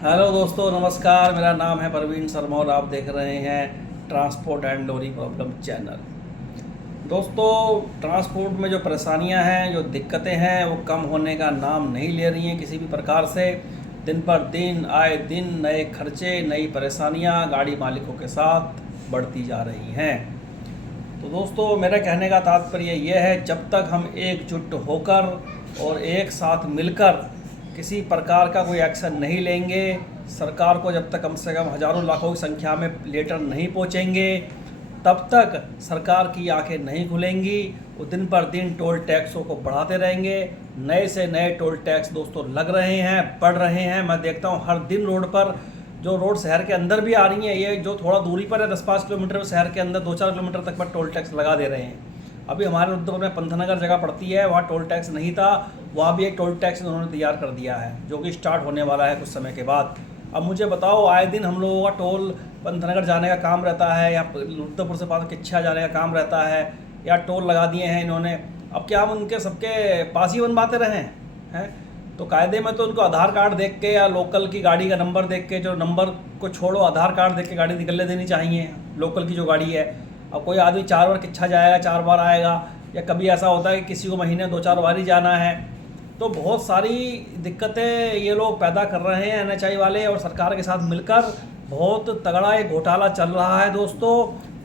Hello दोस्तों, नमस्कार। मेरा नाम है प्रवीण शर्मा और आप देख रहे हैं transport and lorry problem channel. दोस्तों, ट्रांसपोर्ट में जो परेशानियां हैं, जो दिक्कतें हैं, वो कम होने का नाम नहीं ले रही हैं किसी भी प्रकार से। दिन पर दिन, आए दिन नए खर्चे, नई परेशानियां गाड़ी मालिकों के साथ बढ़ती जा रही हैं। तो दोस्तों, मेरा कहने का तात्पर्य ये है, जब तक हम एकजुट होकर और एक साथ मिलकर किसी प्रकार का कोई एक्शन नहीं लेंगे, सरकार को जब तक कम से कम हज़ारों लाखों की संख्या में लेटर नहीं पहुंचेंगे, तब तक सरकार की आंखें नहीं खुलेंगी। वो दिन पर दिन टोल टैक्सों को बढ़ाते रहेंगे। नए से नए टोल टैक्स दोस्तों लग रहे हैं, बढ़ रहे हैं। मैं देखता हूँ हर दिन रोड पर, जो रोड शहर के अंदर भी आ रही हैं, ये जो थोड़ा दूरी पर है 10-5 किलोमीटर, शहर के अंदर 2-4 किलोमीटर तक पर टोल टैक्स लगा दे रहे हैं। अभी हमारे रुद्रपुर में पंथनगर जगह पड़ती है, वहाँ टोल टैक्स नहीं था, वहाँ भी एक टोल टैक्स उन्होंने तैयार कर दिया है, जो कि स्टार्ट होने वाला है कुछ समय के बाद। अब मुझे बताओ, आए दिन हम लोगों का टोल पंथनगर जाने का काम रहता है, या रुद्रपुर से पास किच्छा जाने का काम रहता है, या टोल लगा दिए हैं इन्होंने। अब क्या हम उनके सबके पास ही बनवाते रहें हैं? तो कायदे में तो उनको आधार कार्ड देख के या लोकल की गाड़ी का नंबर देख के, जो नंबर को छोड़ो, आधार कार्ड देख के गाड़ी निकलने देनी चाहिए, लोकल की जो गाड़ी है। अब कोई आदमी 4 बार किच्छा जाएगा, 4 बार आएगा, या कभी ऐसा होता है कि किसी को महीने 2-4 बार ही जाना है। तो बहुत सारी दिक्कतें ये लोग पैदा कर रहे हैं एनएचआई वाले, और सरकार के साथ मिलकर बहुत तगड़ा एक घोटाला चल रहा है दोस्तों।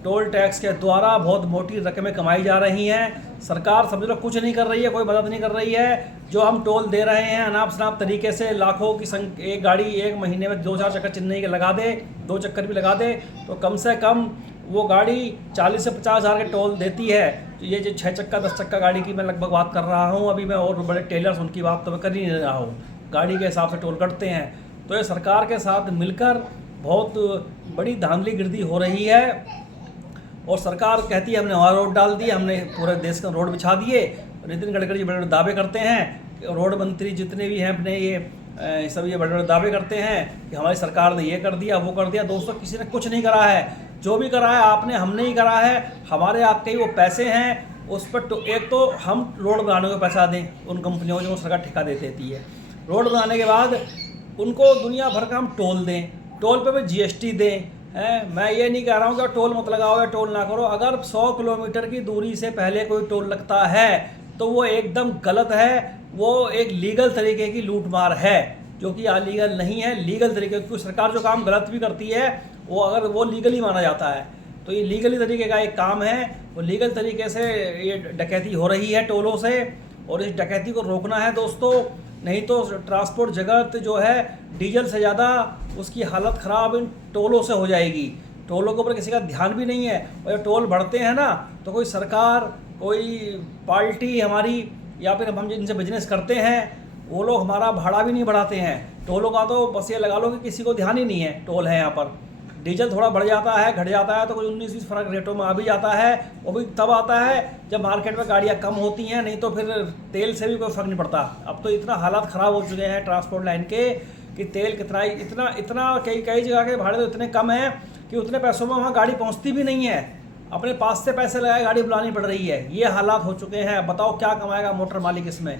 टोल टैक्स के द्वारा बहुत मोटी रकमें कमाई जा रही हैं। सरकार समझ लो कुछ नहीं कर रही है, कोई मदद नहीं कर रही है। जो हम टोल दे रहे हैं अनाप शनाप तरीके से, लाखों की एक गाड़ी एक महीने में 2-4 चक्कर चेन्नई के लगा दे, 2 चक्कर भी लगा दे, तो कम से कम वो गाड़ी 40 से 50 हज़ार के टोल देती है। तो ये जो 6 चक्का 10 चक्का गाड़ी की मैं लगभग बात कर रहा हूँ अभी मैं, और बड़े टेलर्स उनकी बात तो मैं कर ही नहीं रहा हूँ, गाड़ी के हिसाब से टोल कटते हैं। तो ये सरकार के साथ मिलकर बहुत बड़ी धांधलीगिरी हो रही है। और सरकार कहती है हमने वहाँ रोड डाल दिए, हमने पूरे देश का रोड बिछा दिए। नितिन गडकरी जी बड़े बड़े दावे करते हैं, रोड मंत्री जितने भी हैं अपने ये सब ये बड़े बड़े दावे करते हैं कि हमारी सरकार ने ये कर दिया, वो कर दिया। दोस्तों, किसी ने कुछ नहीं करा है। जो भी करा है आपने, हमने ही करा है। हमारे आपके ही वो पैसे हैं, उस पर तो एक तो हम रोड बनाने को पैसा दें उन कंपनियों को जो सरकार ठेका दे देती है। रोड बनाने के बाद उनको दुनिया भर का हम टोल दें, टोल पे भी जीएसटी दें। मैं ये नहीं कह रहा हूँ कि टोल मत लगाओ या टोल ना करो। अगर 100 किलोमीटर की दूरी से पहले कोई टोल लगता है तो वो एकदम गलत है। वो एक लीगल तरीके की लूटमार है, जो कि अलीगल नहीं है, लीगल तरीके। क्योंकि सरकार जो काम गलत भी करती है, वो अगर वो लीगली माना जाता है, तो ये लीगली तरीके का एक काम है। वो लीगल तरीके से ये डकैती हो रही है टोलों से, और इस डकैती को रोकना है दोस्तों। नहीं तो ट्रांसपोर्ट जगत जो है, डीजल से ज़्यादा उसकी हालत ख़राब इन टोलों से हो जाएगी। टोलों के ऊपर किसी का ध्यान भी नहीं है। और जब टोल बढ़ते हैं ना, तो कोई सरकार, कोई पार्टी हमारी, या फिर हम जिनसे बिजनेस करते हैं, वो लोग हमारा भाड़ा भी नहीं बढ़ाते हैं। टोलों का तो बस ये लगा लो कि किसी को ध्यान ही नहीं है। टोल है यहाँ पर, डीजल थोड़ा बढ़ जाता है, घट जाता है, तो कोई 19-20 फर्क रेटों में आ भी जाता है। वो भी तब आता है जब मार्केट में गाड़ियाँ कम होती हैं, नहीं तो फिर तेल से भी कोई फ़र्क नहीं पड़ता। अब तो इतना हालात ख़राब हो चुके हैं ट्रांसपोर्ट लाइन के कि तेल कितना इतना कई जगह के भाड़े तो इतने कम हैं कि उतने पैसों में वहाँ गाड़ी पहुँचती भी नहीं है। अपने पास से पैसे लगाए गाड़ी बुलानी पड़ रही है। ये हालात हो चुके हैं। बताओ क्या कमाएगा मोटर मालिक इसमें?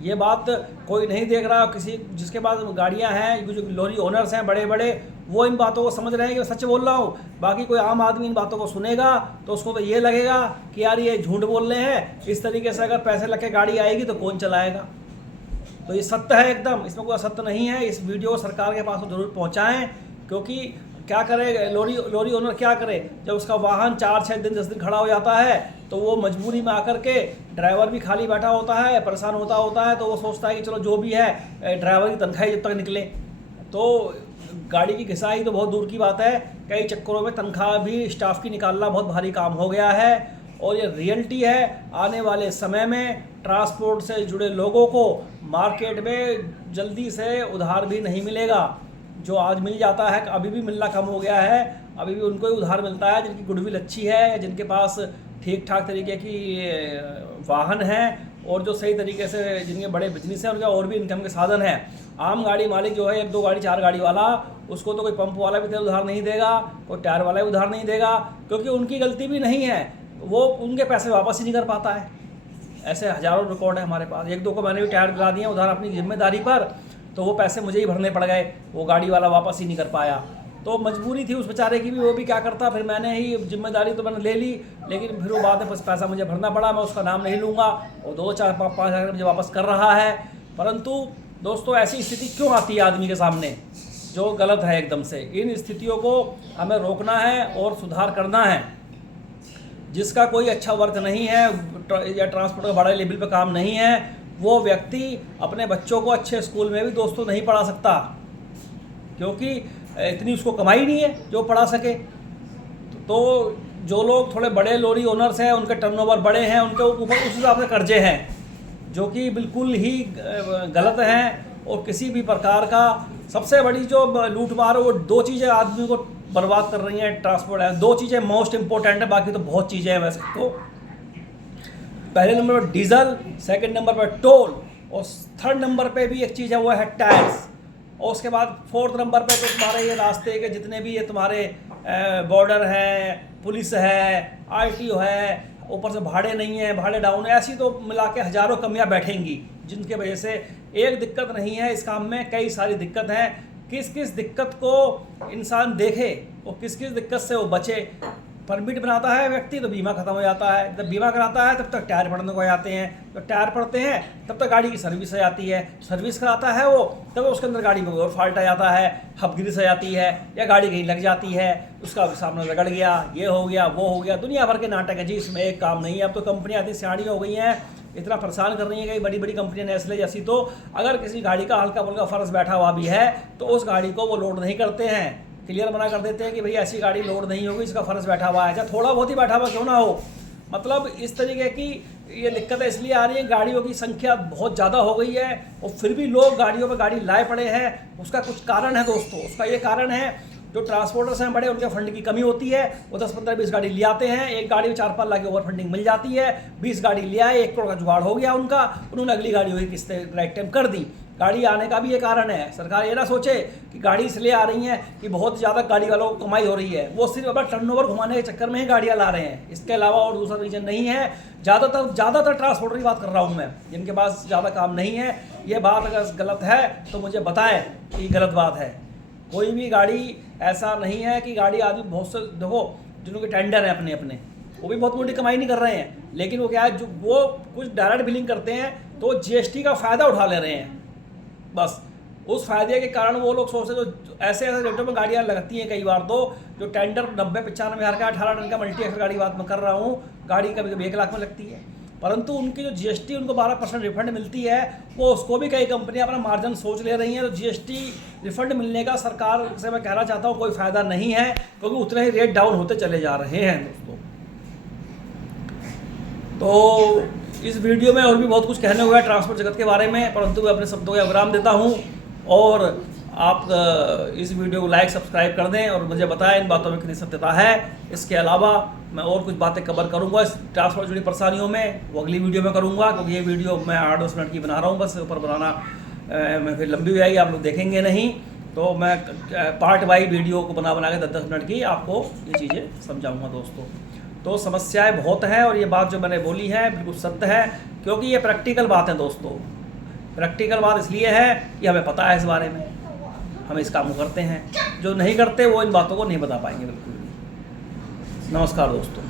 ये बात कोई नहीं देख रहा। किसी जिसके पास गाड़ियां हैं, जो लॉरी ओनर्स हैं बड़े बड़े, वो इन बातों को समझ रहे हैं कि मैं सच बोल रहा हूँ। बाकी कोई आम आदमी इन बातों को सुनेगा तो उसको तो ये लगेगा कि यार ये झूठ बोल रहे हैं। इस तरीके से अगर पैसे लग के गाड़ी आएगी तो कौन चलाएगा? तो ये सत्य है एकदम, इसमें कोई असत्य नहीं है। इस वीडियो को सरकार के पास तो जरूर पहुँचाएँ, क्योंकि क्या करे लॉरी ओनर, क्या करे जब उसका वाहन 4-6 दिन 10 दिन खड़ा हो जाता है, तो वो मजबूरी में आकर के, ड्राइवर भी खाली बैठा होता है, परेशान होता है, तो वो सोचता है कि चलो जो भी है ड्राइवर की तनख्वाह जब तक निकले। तो गाड़ी की घिसाई तो बहुत दूर की बात है, कई चक्करों में तनख्वाह भी स्टाफ की निकालना बहुत भारी काम हो गया है। और ये रियलिटी है। आने वाले समय में ट्रांसपोर्ट से जुड़े लोगों को मार्केट में जल्दी से उधार भी नहीं मिलेगा। जो आज मिल जाता है, अभी भी मिलना कम हो गया है। अभी भी उनको ही उधार मिलता है जिनकी गुडविल अच्छी है, जिनके पास ठीक ठाक तरीके की वाहन है, और जो सही तरीके से जिनके बड़े बिजनेस हैं, उनका और भी इनकम के साधन है। आम गाड़ी मालिक जो है, 1-2 गाड़ी 4 गाड़ी वाला, उसको तो कोई पंप वाला भी तेल उधार नहीं देगा, कोई टायर वाला भी उधार नहीं देगा, क्योंकि उनकी गलती भी नहीं है। वो उनके पैसे वापस ही नहीं कर पाता है। ऐसे हज़ारों रिकॉर्ड है हमारे पास। 1-2 को मैंने भी टायर दिला दिए उधार अपनी जिम्मेदारी पर, तो वो पैसे मुझे ही भरने पड़ गए, वो गाड़ी वाला वापस ही नहीं कर पाया। तो मजबूरी थी उस बेचारे की भी, वो भी क्या करता, फिर मैंने ही जिम्मेदारी तो मैंने ले ली, लेकिन फिर वो बाद में पैसा मुझे भरना पड़ा। मैं उसका नाम नहीं लूँगा, वो 2-4-5 हज़ार मुझे वापस कर रहा है। परंतु दोस्तों ऐसी स्थिति क्यों आती है आदमी के सामने, जो गलत है एकदम से। इन स्थितियों को हमें रोकना है और सुधार करना है। जिसका कोई अच्छा वर्क नहीं है या ट्रांसपोर्ट का बड़े लेवल पे काम नहीं है, वो व्यक्ति अपने बच्चों को अच्छे स्कूल में भी दोस्तों नहीं पढ़ा सकता, क्योंकि इतनी उसको कमाई नहीं है जो पढ़ा सके। तो जो लोग थोड़े बड़े लॉरी ओनर्स हैं, उनके टर्नओवर बड़े हैं, उनके ऊपर उस हिसाब से कर्जे हैं जो कि बिल्कुल ही गलत हैं। और किसी भी प्रकार का सबसे बड़ी जो लूट मार है, वो 2 चीज़ें आदमी को बर्बाद कर रही हैं ट्रांसपोर्ट है। 2 चीज़ें मोस्ट इंपॉर्टेंट है, बाकी तो बहुत चीज़ें हैं वैसे तो। पहले नंबर पर डीजल, सेकंड नंबर पर टोल, और थर्ड नंबर पे भी एक चीज़ है, वो है टैक्स। और उसके बाद फोर्थ नंबर पे तो तुम्हारे ये रास्ते के जितने भी ये तुम्हारे बॉर्डर है, पुलिस है, आरटीओ है, ऊपर से भाड़े नहीं है, भाड़े डाउन है, ऐसी तो मिला के हज़ारों कमियां बैठेंगी, जिनके वजह से एक दिक्कत नहीं है इस काम में, कई सारी दिक्कत हैं। किस किस दिक्कत को इंसान देखे और किस किस दिक्कत से वो बचे। परमिट बनाता है व्यक्ति तो बीमा खत्म हो जाता है, जब बीमा कराता है तब तक टायर पड़ने को आ जाते हैं, तो टायर पड़ते हैं तब तक गाड़ी की सर्विस आ जाती है, सर्विस कराता है वो तब उसके अंदर गाड़ी में और फॉल्ट आ जाता है, हबगिरी आ जाती है, या गाड़ी कहीं लग जाती है, उसका सामने रगड़ गया, ये हो गया वो हो गया, दुनिया भर के नाटक है जी। इसमें एक काम नहीं है। अब तो कंपनियाँ इतनी सियाणी हो गई हैं, इतना परेशान कर रही है, कई बड़ी बड़ी कंपनियां नेस्ले जैसी, तो अगर किसी गाड़ी का हल्का फुल्का फर्श बैठा हुआ भी है तो उस गाड़ी को वो लोड नहीं करते हैं, क्लियर मना कर देते हैं कि भाई ऐसी गाड़ी लोड नहीं होगी, इसका फर्श बैठा हुआ है, चाहे थोड़ा बहुत ही बैठा हुआ क्यों ना हो। मतलब इस तरीके की ये दिक्कतें इसलिए आ रही हैं, गाड़ियों की संख्या बहुत ज़्यादा हो गई है और फिर भी लोग गाड़ियों पर गाड़ी लाए पड़े हैं। उसका कुछ कारण है दोस्तों, उसका ये कारण है जो ट्रांसपोर्टर्स हैं बड़े, उनके फंड की कमी होती है। वो 10-15-20 गाड़ी ले आते हैं, एक गाड़ी में 4-5 लाख की ओवर फंडिंग मिल जाती है, 20 गाड़ी ले आए, 1 करोड़ का जुगाड़ हो गया उनका, उन्होंने अगली गाड़ियों की किस्तें राइट टाइम कर दी। गाड़ी आने का भी ये कारण है। सरकार ये ना सोचे कि गाड़ी इसलिए आ रही हैं कि बहुत ज़्यादा गाड़ी वालों को कमाई हो रही है, वो सिर्फ अपना टर्नओवर घुमाने के चक्कर में ही गाड़ियाँ ला रहे हैं, इसके अलावा और दूसरा रीजन नहीं है। ज़्यादातर ट्रांसपोर्टर की बात कर रहा हूँ मैं, जिनके पास ज़्यादा काम नहीं है। ये बात अगर गलत है तो मुझे बताएं कि गलत बात है। कोई भी गाड़ी ऐसा नहीं है कि गाड़ी आदमी बहुत से देखो, जिनके टेंडर हैं अपने अपने, वो भी बहुत मोटी कमाई नहीं कर रहे हैं, लेकिन वो क्या है, जो वो कुछ डायरेक्ट बिलिंग करते हैं तो जीएसटी का फ़ायदा उठा ले रहे हैं। बस उस फायदे के कारण वो लोग सोचते हैं, जो ऐसे रेटों में गाड़ियाँ लगती हैं कई बार तो, जो टेंडर 90-95 हज़ार का 18 टन का मल्टी एक्सल गाड़ी बात मैं कर रहा हूँ, गाड़ी कभी कभी 1 लाख में लगती है, परंतु उनकी जो जीएसटी उनको 12% रिफंड मिलती है, वो उसको भी कई कंपनियां अपना मार्जिन सोच ले रही हैं। तो जीएसटी रिफंड मिलने का सरकार से मैं कहना चाहता हूँ कोई फ़ायदा नहीं है, क्योंकि उतने ही रेट डाउन होते चले जा रहे हैं दोस्तों। तो इस वीडियो में और भी बहुत कुछ कहने हुआ है ट्रांसपोर्ट जगत के बारे में, परंतु मैं अपने शब्दों का विराम देता हूँ। और आप इस वीडियो को लाइक सब्सक्राइब कर दें और मुझे बताएं इन बातों में कितनी सत्यता है। इसके अलावा मैं और कुछ बातें कवर करूंगा इस ट्रांसपोर्ट जुड़ी परेशानियों में, वो अगली वीडियो में करूंगा, क्योंकि ये वीडियो मैं 8-10 मिनट की बना रहा हूँ, बस ऊपर बनाना मैं फिर लंबी हो जाएगी, आप लोग देखेंगे नहीं। तो मैं पार्ट वाइज वीडियो को बना के 10-10 मिनट की आपको ये चीज़ें समझाऊँगा दोस्तों। तो समस्याएँ बहुत हैं और ये बात जो मैंने बोली है बिल्कुल सत्य है, क्योंकि ये प्रैक्टिकल बात है दोस्तों। प्रैक्टिकल बात इसलिए है कि हमें पता है इस बारे में, हम इस काम को करते हैं। जो नहीं करते वो इन बातों को नहीं बता पाएंगे बिल्कुल भी। नमस्कार दोस्तों।